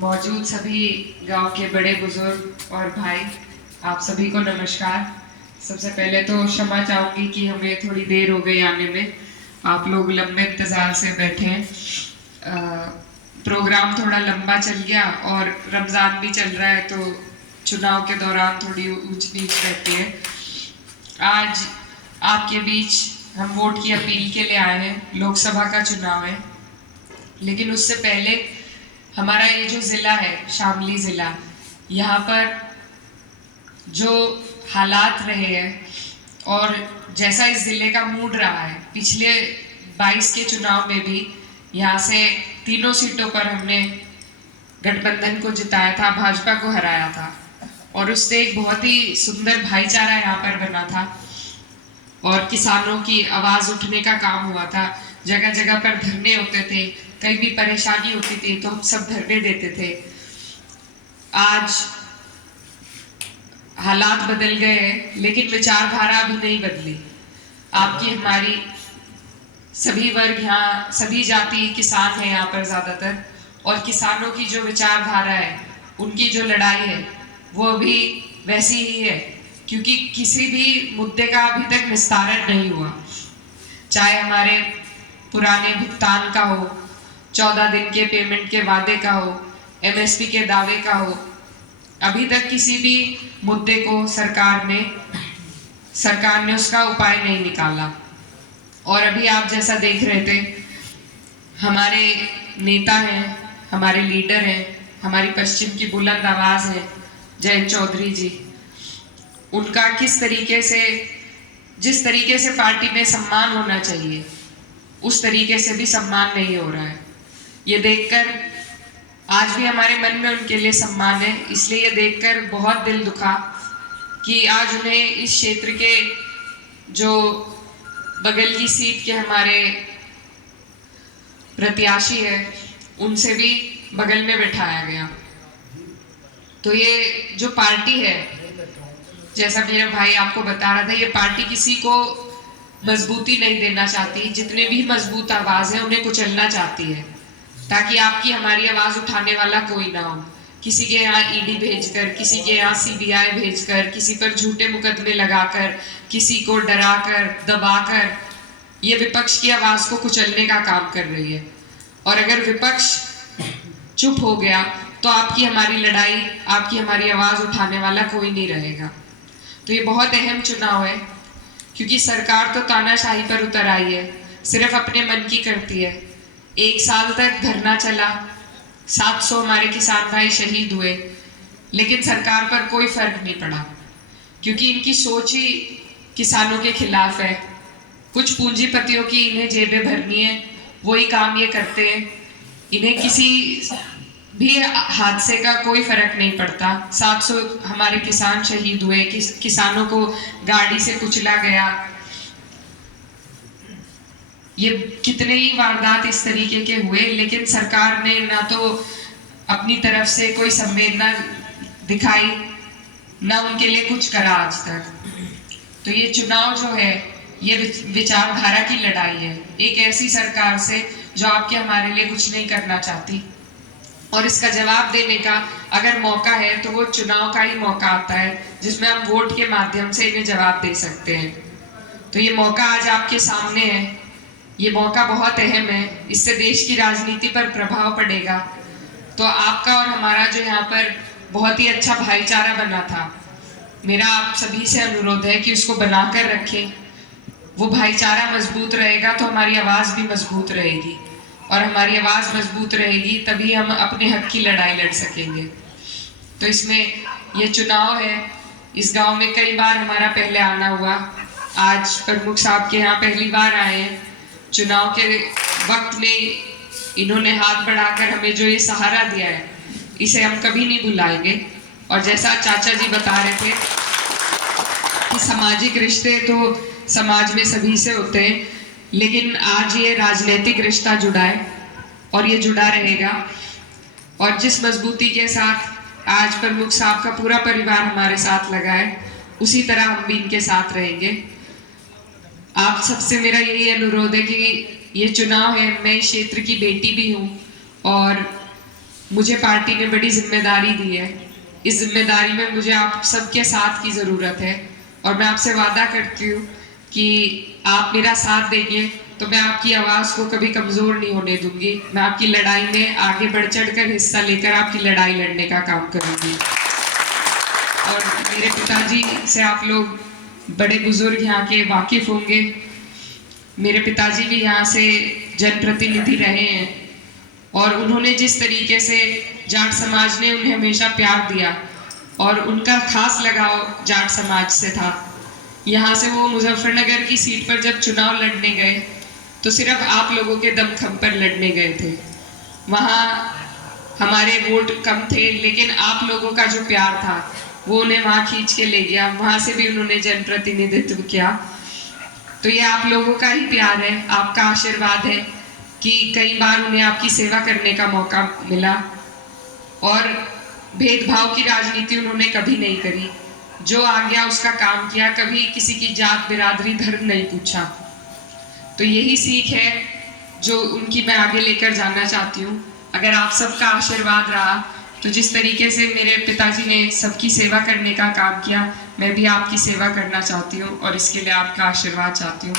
मौजूद सभी गांव के बड़े बुजुर्ग और भाई, आप सभी को नमस्कार। सबसे पहले तो क्षमा चाहूँगी कि हमें थोड़ी देर हो गई आने में। आप लोग लंबे इंतज़ार से बैठे हैं। प्रोग्राम थोड़ा लंबा चल गया और रमज़ान भी चल रहा है, तो चुनाव के दौरान थोड़ी ऊंच नीच रहती है। आज आपके बीच हम वोट की अपील के लिए आए हैं। लोकसभा का चुनाव है, लेकिन उससे पहले हमारा ये जो ज़िला है, शामली ज़िला, यहाँ पर जो हालात रहे हैं और जैसा इस ज़िले का मूड रहा है, पिछले 22 के चुनाव में भी यहाँ से तीनों सीटों पर हमने गठबंधन को जिताया था, भाजपा को हराया था, और उससे एक बहुत ही सुंदर भाईचारा यहाँ पर बना था और किसानों की आवाज़ उठने का काम हुआ था। जगह जगह पर धरने होते थे, कहीं भी परेशानी होती थी तो हम सब धरने देते थे। आज हालात बदल गए हैं, लेकिन विचारधारा अभी नहीं बदली। आपकी हमारी सभी वर्ग यहाँ, सभी जाति किसान हैं यहाँ पर ज़्यादातर, और किसानों की जो विचारधारा है, उनकी जो लड़ाई है, वो अभी वैसी ही है, क्योंकि किसी भी मुद्दे का अभी तक निस्तारण नहीं हुआ। चाहे हमारे पुराने भुगतान का हो, 14 दिन के पेमेंट के वादे का हो, एमएसपी के दावे का हो, अभी तक किसी भी मुद्दे को सरकार ने उसका उपाय नहीं निकाला। और अभी आप जैसा देख रहे थे, हमारे नेता हैं, हमारे लीडर हैं, हमारी पश्चिम की बुलंद आवाज है जयंत चौधरी जी, उनका किस तरीके से, जिस तरीके से पार्टी में सम्मान होना चाहिए, उस तरीके से भी सम्मान नहीं हो रहा है। ये देखकर आज भी हमारे मन में उनके लिए सम्मान है, इसलिए ये देखकर बहुत दिल दुखा कि आज उन्हें इस क्षेत्र के जो बगल की सीट के हमारे प्रत्याशी है, उनसे भी बगल में बैठाया गया। तो ये जो पार्टी है, जैसा मेरा भाई आपको बता रहा था, ये पार्टी किसी को मजबूती नहीं देना चाहती। जितने भी मजबूत आवाज है उन्हें कुचलना चाहती है, ताकि आपकी हमारी आवाज उठाने वाला कोई ना हो। किसी के यहाँ ईडी भेजकर, किसी के यहाँ सीबीआई भेजकर, किसी पर झूठे मुकदमे लगाकर, किसी को डराकर दबाकर ये विपक्ष की आवाज को कुचलने का काम कर रही है। और अगर विपक्ष चुप हो गया तो आपकी हमारी लड़ाई, आपकी हमारी आवाज उठाने वाला कोई नहीं रहेगा। तो ये बहुत अहम चुनाव है, क्योंकि सरकार तो तानाशाही पर उतर आई है, सिर्फ अपने मन की करती है। 1 साल तक धरना चला, 700 हमारे किसान भाई शहीद हुए, लेकिन सरकार पर कोई फर्क नहीं पड़ा, क्योंकि इनकी सोच ही किसानों के खिलाफ है। कुछ पूंजीपतियों की इन्हें जेबें भरनी है, वही काम ये करते हैं। इन्हें किसी भी हादसे का कोई फर्क नहीं पड़ता। 700 हमारे किसान शहीद हुए, किसानों को गाड़ी से कुचला गया। ये कितने ही वारदात इस तरीके के हुए, लेकिन सरकार ने ना तो अपनी तरफ से कोई संवेदना दिखाई, ना उनके लिए कुछ करा आज तक। तो ये चुनाव जो है, ये विचारधारा की लड़ाई है, एक ऐसी सरकार से जो आपके हमारे लिए कुछ नहीं करना चाहती। और इसका जवाब देने का अगर मौका है तो वो चुनाव का ही मौका आता है, जिसमें हम वोट के माध्यम से इन्हें जवाब दे सकते हैं। तो ये मौका आज आपके सामने है, ये मौका बहुत अहम है, इससे देश की राजनीति पर प्रभाव पड़ेगा। तो आपका और हमारा जो यहाँ पर बहुत ही अच्छा भाईचारा बना था, मेरा आप सभी से अनुरोध है कि उसको बनाकर रखें। वो भाईचारा मजबूत रहेगा तो हमारी आवाज़ भी मजबूत रहेगी, और हमारी आवाज़ मजबूत रहेगी तभी हम अपने हक की लड़ाई लड़ सकेंगे। तो इसमें ये चुनाव है, इस गांव में कई बार हमारा पहले आना हुआ, आज प्रमुख साहब के यहाँ पहली बार आए हैं। चुनाव के वक्त में इन्होंने हाथ बढ़ाकर हमें जो ये सहारा दिया है, इसे हम कभी नहीं भुलाएंगे। और जैसा चाचा जी बता रहे थे कि सामाजिक रिश्ते तो समाज में सभी से होते हैं, लेकिन आज ये राजनीतिक रिश्ता जुड़ा है और ये जुड़ा रहेगा। और जिस मजबूती के साथ आज प्रमुख साहब का पूरा परिवार हमारे साथ लगा है, उसी तरह हम भी इनके साथ रहेंगे। आप सबसे मेरा यही अनुरोध है कि ये चुनाव है, मैं इस क्षेत्र की बेटी भी हूँ और मुझे पार्टी ने बड़ी जिम्मेदारी दी है। इस जिम्मेदारी में मुझे आप सबके साथ की ज़रूरत है और मैं आपसे वादा करती हूँ कि आप मेरा साथ देंगे तो मैं आपकी आवाज़ को कभी कमज़ोर नहीं होने दूंगी। मैं आपकी लड़ाई में आगे बढ़ चढ़कर हिस्सा लेकर आपकी लड़ाई लड़ने का काम करूंगी। और मेरे पिताजी से आप लोग बड़े बुजुर्ग यहाँ के वाकिफ होंगे। मेरे पिताजी भी यहाँ से जनप्रतिनिधि रहे हैं और उन्होंने जिस तरीके से जाट समाज ने उन्हें हमेशा प्यार दिया और उनका खास लगाव जाट समाज से था। यहाँ से वो मुजफ्फरनगर की सीट पर जब चुनाव लड़ने गए तो सिर्फ आप लोगों के दमखम पर लड़ने गए थे। वहाँ हमारे वोट कम थे लेकिन आप लोगों का जो प्यार था वो उन्हें वहाँ खींच के ले गया। वहाँ से भी उन्होंने जनप्रतिनिधित्व किया। तो ये आप लोगों का ही प्यार है, आपका आशीर्वाद है कि कई बार उन्हें आपकी सेवा करने का मौका मिला और भेदभाव की राजनीति उन्होंने कभी नहीं करी। जो आ गया उसका काम किया, कभी किसी की जात बिरादरी धर्म नहीं पूछा। तो यही सीख है जो उनकी मैं आगे लेकर जाना चाहती हूँ। अगर आप सबका आशीर्वाद रहा तो जिस तरीके से मेरे पिताजी ने सबकी सेवा करने का काम किया, मैं भी आपकी सेवा करना चाहती हूँ और इसके लिए आपका आशीर्वाद चाहती हूँ।